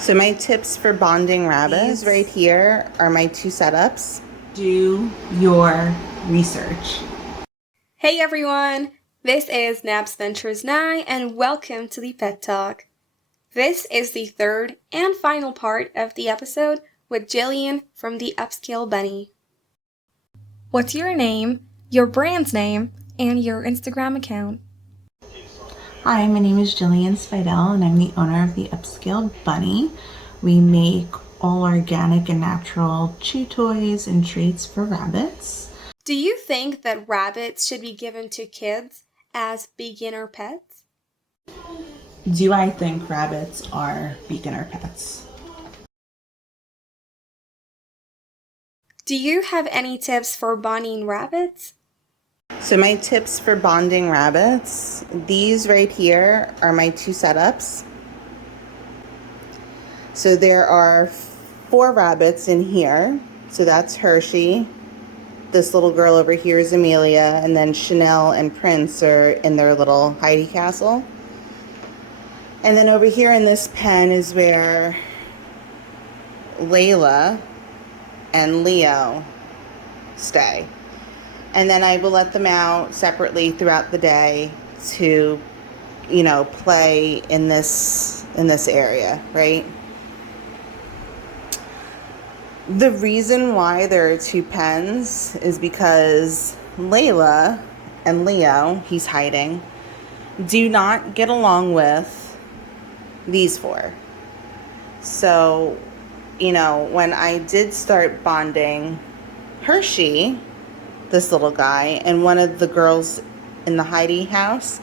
So my tips for bonding rabbits right here are my 2 setups. Do your research. Hey everyone, this is Nab's Ventures N.A.Y and welcome to the Pet Talk. This is the third and final part of the episode with Jillian from the Upscale Bunny. What's your name, your brand's name, and your Instagram account? Hi, my name is Jillian Ft.The and I'm the owner of the Upscale Bunny. We make all organic and natural chew toys and treats for rabbits. Do you think that rabbits should be given to kids as beginner pets? Do I think rabbits are beginner pets? Do you have any tips for bonding rabbits? So my tips for bonding rabbits, these right here are my 2 setups. So there are 4 rabbits in here. So that's Hershey. This little girl over here is Amelia, and then Chanel and Prince are in their little Heidi castle. And then over here in this pen is where Layla and Leo stay. And then I will let them out separately throughout the day to, play in this area, right? The reason why there are 2 pens is because Layla and Leo, he's hiding, do not get along with these 4. So, when I did start bonding Hershey, this little guy, and one of the girls in the Heidi house,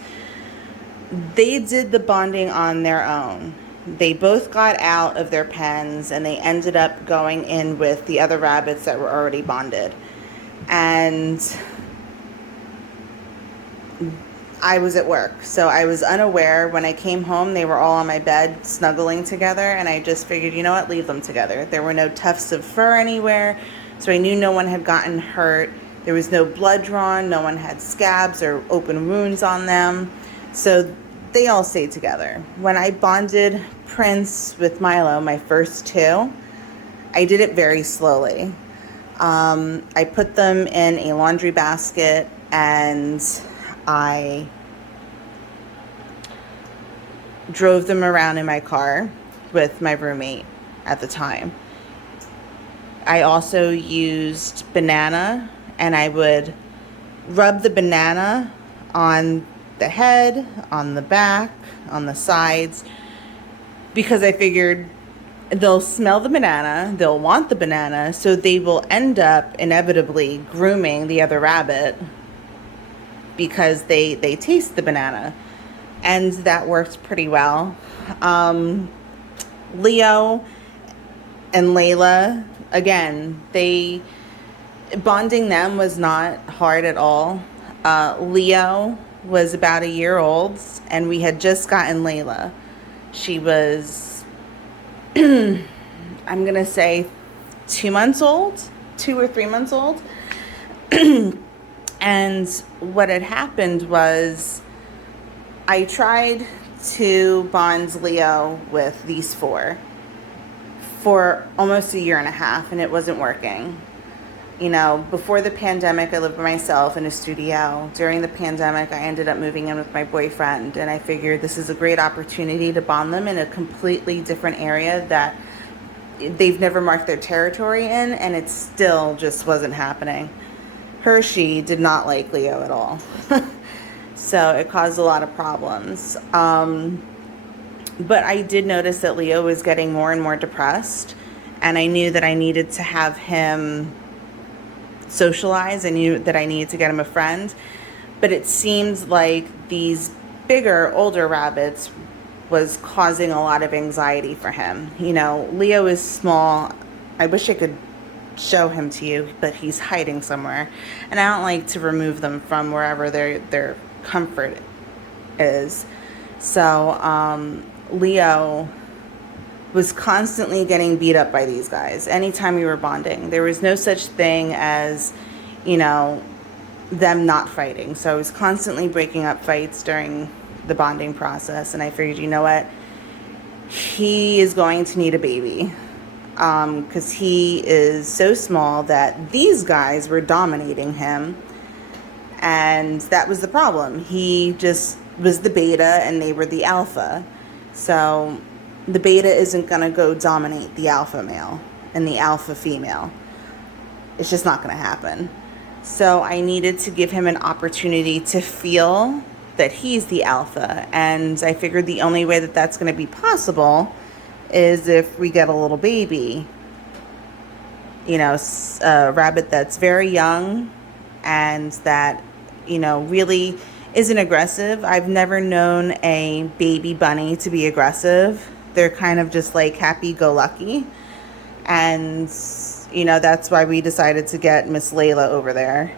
they did the bonding on their own. They both got out of their pens and they ended up going in with the other rabbits that were already bonded. And I was at work, so I was unaware. When I came home, they were all on my bed snuggling together, and I just figured, you know what, leave them together. There were no tufts of fur anywhere, so I knew no one had gotten hurt. There was no blood drawn, no one had scabs or open wounds on them, so they all stayed together. When I bonded Prince with Milo, my first 2, I did it very slowly. I put them in a laundry basket and I drove them around in my car with my roommate at the time. I also used banana, and I would rub the banana on the head, on the back, on the sides, because I figured they'll smell the banana, they'll want the banana, so they will end up inevitably grooming the other rabbit because they taste the banana. And that worked pretty well. Leo and Layla, again, bonding them was not hard at all. Leo was about a year old, and we had just gotten Layla. She was, I'm gonna say 2 months old, 2 or 3 months old. And what had happened was I tried to bond Leo with these 4 for almost a year and a half, and it wasn't working. Before the pandemic, I lived by myself in a studio. During the pandemic, I ended up moving in with my boyfriend, and I figured this is a great opportunity to bond them in a completely different area that they've never marked their territory in, and it still just wasn't happening. Hershey did not like Leo at all. So it caused a lot of problems. But I did notice that Leo was getting more and more depressed, and I knew that I needed to have him socialize. I knew that I needed to get him a friend, but it seemed like these bigger, older rabbits was causing a lot of anxiety for him. Leo is small. I wish I could show him to you, but he's hiding somewhere, and I don't like to remove them from wherever their comfort is. So Leo was constantly getting beat up by these guys anytime we were bonding. There was no such thing as, them not fighting. So I was constantly breaking up fights during the bonding process, and I figured, you know what? he is going to need a baby. Because he is so small that these guys were dominating him. And that was the problem. He just was the beta and they were the alpha. So the beta isn't going to go dominate the alpha male and the alpha female. It's just not going to happen. So I needed to give him an opportunity to feel that he's the alpha. And I figured the only way that that's going to be possible is if we get a little baby. You know, a rabbit that's very young and that, you know, really isn't aggressive. I've never known a baby bunny to be aggressive. They're kind of just like happy-go-lucky. And, you know, that's why we decided to get Miss Layla over there.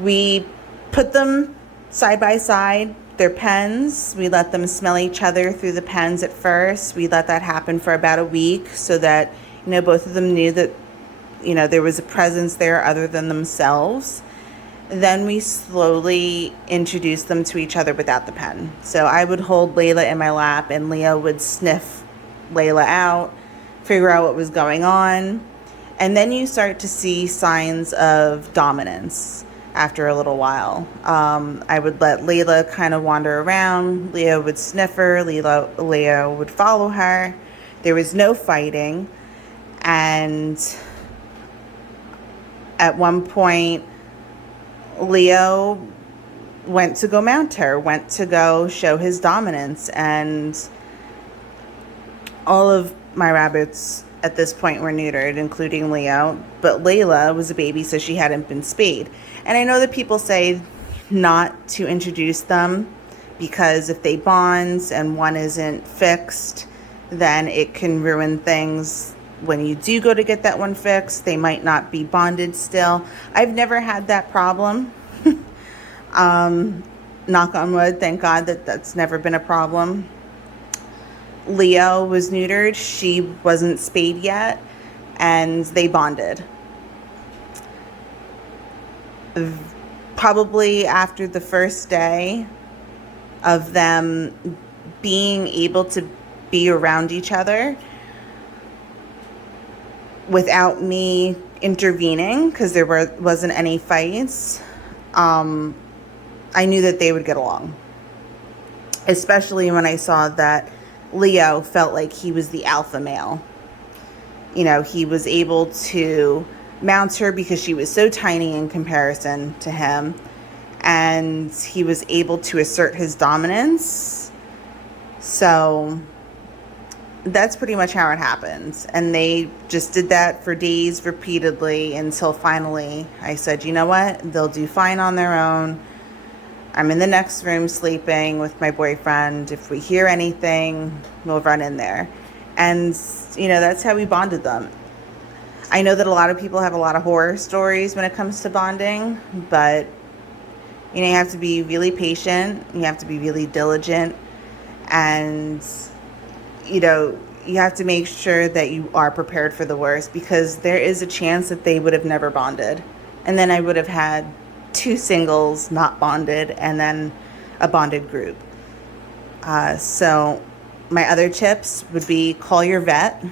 We put them side by side, their pens. We let them smell each other through the pens at first. We let that happen for about a week so that, you know, both of them knew that, you know, there was a presence there other than themselves. Then we slowly introduced them to each other without the pen. So I would hold Layla in my lap and Leo would sniff Layla out, figure out what was going on. And then you start to see signs of dominance after a little while. I would let Layla kind of wander around. Leo would sniff her. Leo would follow her. There was no fighting. And at one point, Leo went to go mount her, went to go show his dominance. And all of my rabbits at this point were neutered, including Leo. But Layla was a baby, so she hadn't been spayed. And I know that people say not to introduce them because if they bond and one isn't fixed, then it can ruin things. When you do go to get that one fixed, they might not be bonded still. I've never had that problem. Knock on wood, thank God that that's never been a problem. Leo was neutered. She wasn't spayed yet, and they bonded. Probably after the first day of them being able to be around each other without me intervening, because there wasn't any fights, I knew that they would get along. Especially when I saw that Leo felt like he was the alpha male. You know, he was able to mount her because she was so tiny in comparison to him. And he was able to assert his dominance. So that's pretty much how it happens. And they just did that for days repeatedly until finally I said, you know what? They'll do fine on their own. I'm in the next room sleeping with my boyfriend. If we hear anything, we'll run in there. And, you know, that's how we bonded them. I know that a lot of people have a lot of horror stories when it comes to bonding, but, you know, you have to be really patient. You have to be really diligent. And, you know, you have to make sure that you are prepared for the worst, because there is a chance that they would have never bonded. And then I would have had 2 singles not bonded and then a bonded group. So my other tips would be call your vet.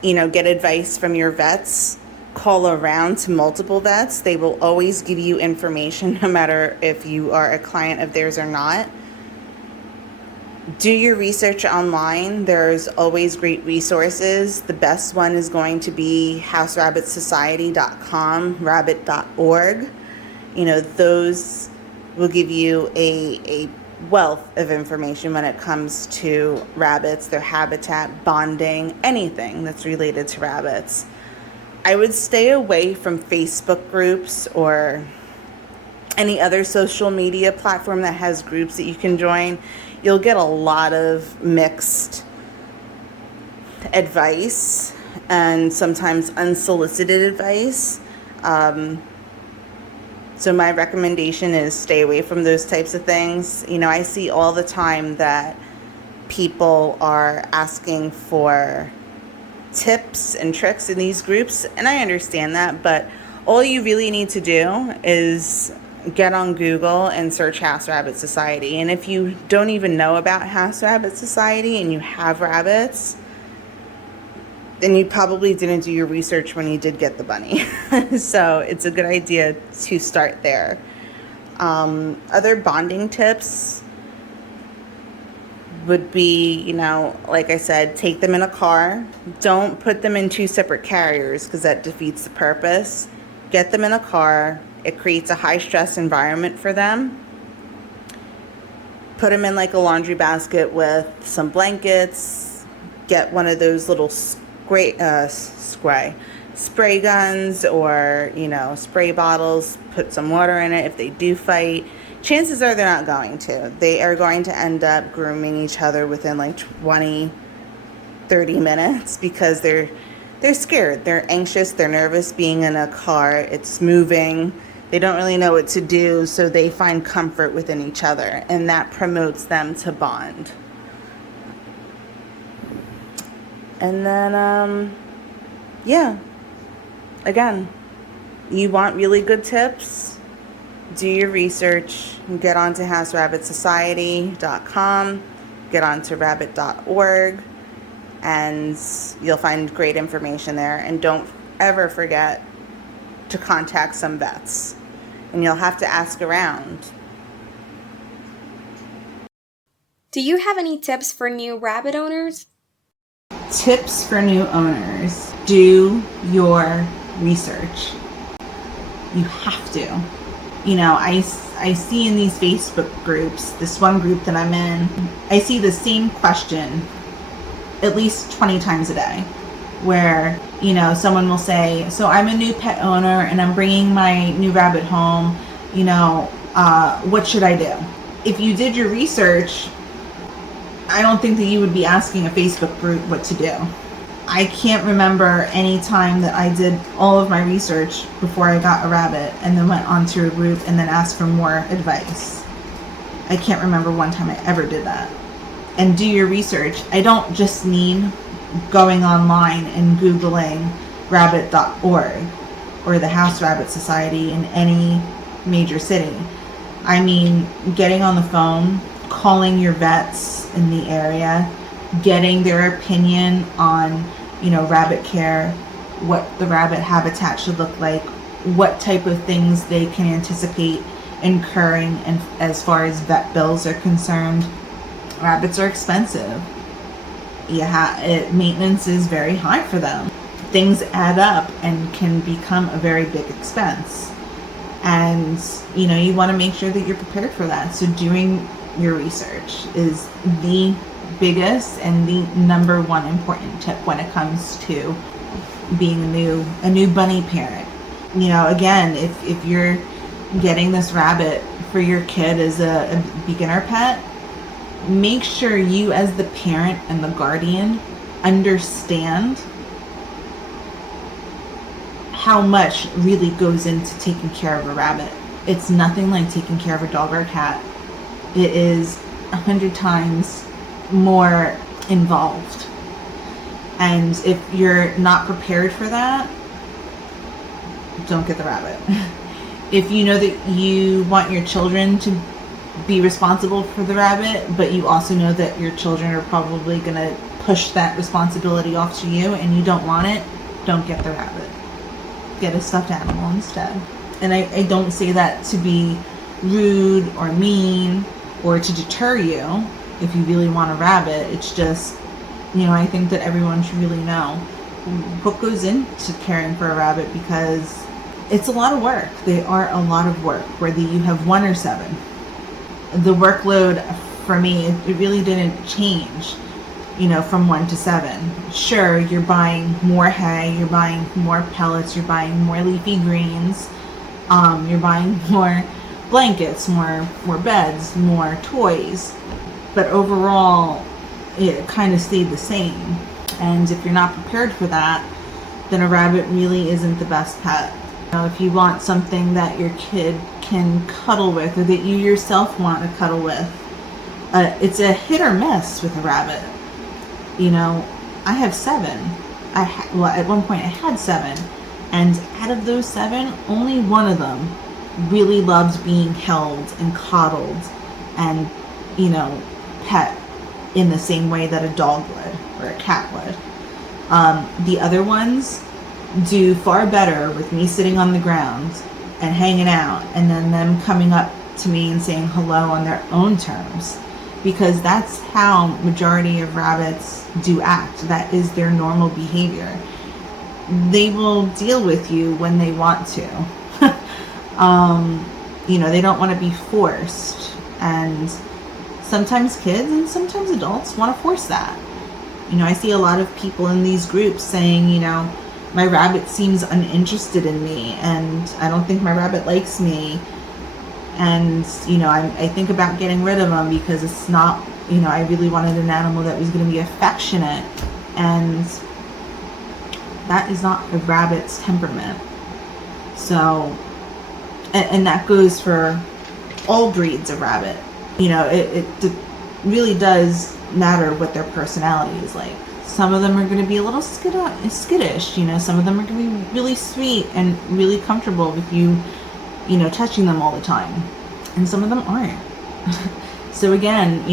You know, get advice from your vets. Call around to multiple vets. They will always give you information no matter if you are a client of theirs or not. Do your research online. There's always great resources. The best one is going to be houserabbitsociety.com, rabbit.org. You know, those will give you a wealth of information when it comes to rabbits, their habitat, bonding, anything that's related to rabbits. I would stay away from Facebook groups or any other social media platform that has groups that you can join. You'll get a lot of mixed advice and sometimes unsolicited advice. So my recommendation is stay away from those types of things. You know, I see all the time that people are asking for tips and tricks in these groups, and I understand that, but all you really need to do is get on Google and search House Rabbit Society. And if you don't even know about House Rabbit Society and you have rabbits, then you probably didn't do your research when you did get the bunny. So it's a good idea to start there. Other bonding tips would be, like I said, take them in a car. Don't put them in two separate carriers because that defeats the purpose. Get them in a car. It creates a high stress environment for them. Put them in like a laundry basket with some blankets. Get one of those little spray guns or, spray bottles. Put some water in it if they do fight. Chances are they're not going to. They are going to end up grooming each other within like 20, 30 minutes because they're scared. They're anxious. They're nervous being in a car. It's moving. They don't really know what to do, so they find comfort within each other, and that promotes them to bond. And then, again, you want really good tips? Do your research, get onto houserabbitsociety.com, get onto rabbit.org, and you'll find great information there. And don't ever forget to contact some vets, and you'll have to ask around. Do you have any tips for new rabbit owners? Tips for new owners. Do your research. You have to. I see in these Facebook groups, this one group that I'm in, I see the same question at least 20 times a day where, someone will say, so I'm a new pet owner and I'm bringing my new rabbit home, what should I do? If you did your research, I don't think that you would be asking a Facebook group what to do. I can't remember any time that I did all of my research before I got a rabbit and then went onto a group and then asked for more advice. I can't remember one time I ever did that. And do your research. I don't just mean going online and Googling rabbit.org or the House Rabbit Society in any major city. I mean getting on the phone, calling your vets in the area, getting their opinion on, rabbit care, what the rabbit habitat should look like, what type of things they can anticipate incurring, and as far as vet bills are concerned. Rabbits are expensive. Maintenance is very high for them. Things add up and can become a very big expense. And, you want to make sure that you're prepared for that. So doing your research is the biggest and the number one important tip when it comes to being a new bunny parent. Again, if you're getting this rabbit for your kid as a beginner pet, make sure you as the parent and the guardian understand how much really goes into taking care of a rabbit. It's nothing like taking care of a dog or a cat. It is 100 times more involved. And if you're not prepared for that, don't get the rabbit. If you know that you want your children to be responsible for the rabbit, but you also know that your children are probably going to push that responsibility off to you and you don't want it, don't get the rabbit. Get a stuffed animal instead. And I don't say that to be rude or mean or to deter you if you really want a rabbit. It's just, I think that everyone should really know what goes into caring for a rabbit, because it's a lot of work. They are a lot of work, whether you have 1 or 7. The workload for me, it really didn't change, from 1 to 7. Sure, you're buying more hay, you're buying more pellets, you're buying more leafy greens, you're buying more blankets, more beds, more toys. But overall, it kind of stayed the same. And if you're not prepared for that, then a rabbit really isn't the best pet. If you want something that your kid can cuddle with, or that you yourself want to cuddle with, it's a hit or miss with a rabbit. I have 7. At one point I had 7, and out of those 7, only one of them really loves being held and coddled and, pet in the same way that a dog would or a cat would. The other ones do far better with me sitting on the ground and hanging out, and then them coming up to me and saying hello on their own terms, because that's how majority of rabbits do act. That is their normal behavior. They will deal with you when they want to. They don't want to be forced, and sometimes kids and sometimes adults want to force that. I see a lot of people in these groups saying, my rabbit seems uninterested in me, and I don't think my rabbit likes me, and I think about getting rid of them because it's not, I really wanted an animal that was going to be affectionate, and that is not a rabbit's temperament. So, and that goes for all breeds of rabbit. It really does matter what their personality is like. Some of them are going to be a little skittish. Some of them are going to be really sweet and really comfortable with you, touching them all the time. And some of them aren't. So again,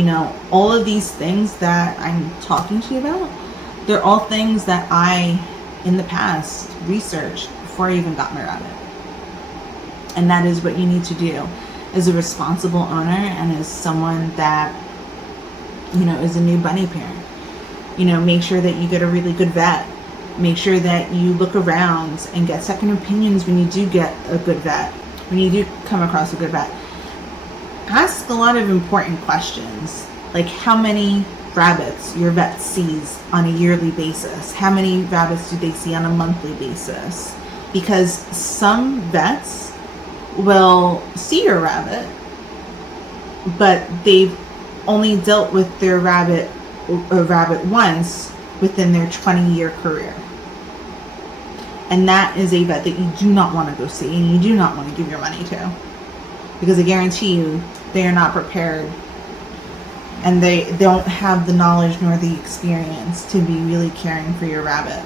all of these things that I'm talking to you about, they're all things that I, in the past, researched before I even got my rabbit. And that is what you need to do as a responsible owner and as someone that, is a new bunny parent. Make sure that you get a really good vet. Make sure that you look around and get second opinions when you do get a good vet, when you do come across a good vet. Ask a lot of important questions, like how many rabbits your vet sees on a yearly basis. How many rabbits do they see on a monthly basis? Because some vets will see your rabbit, but they've only dealt with their rabbit once within their 20-year career. And that is a vet that you do not want to go see and you do not want to give your money to. Because I guarantee you, they are not prepared and they don't have the knowledge nor the experience to be really caring for your rabbit.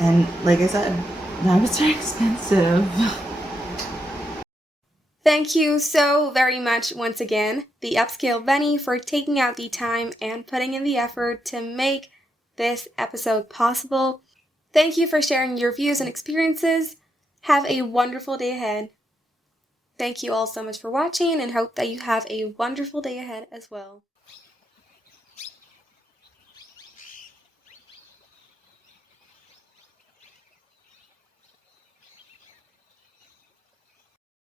And like I said, rabbits are expensive. Thank you so very much once again, the Upscale Bunny, for taking out the time and putting in the effort to make this episode possible. Thank you for sharing your views and experiences. Have a wonderful day ahead. Thank you all so much for watching and hope that you have a wonderful day ahead as well.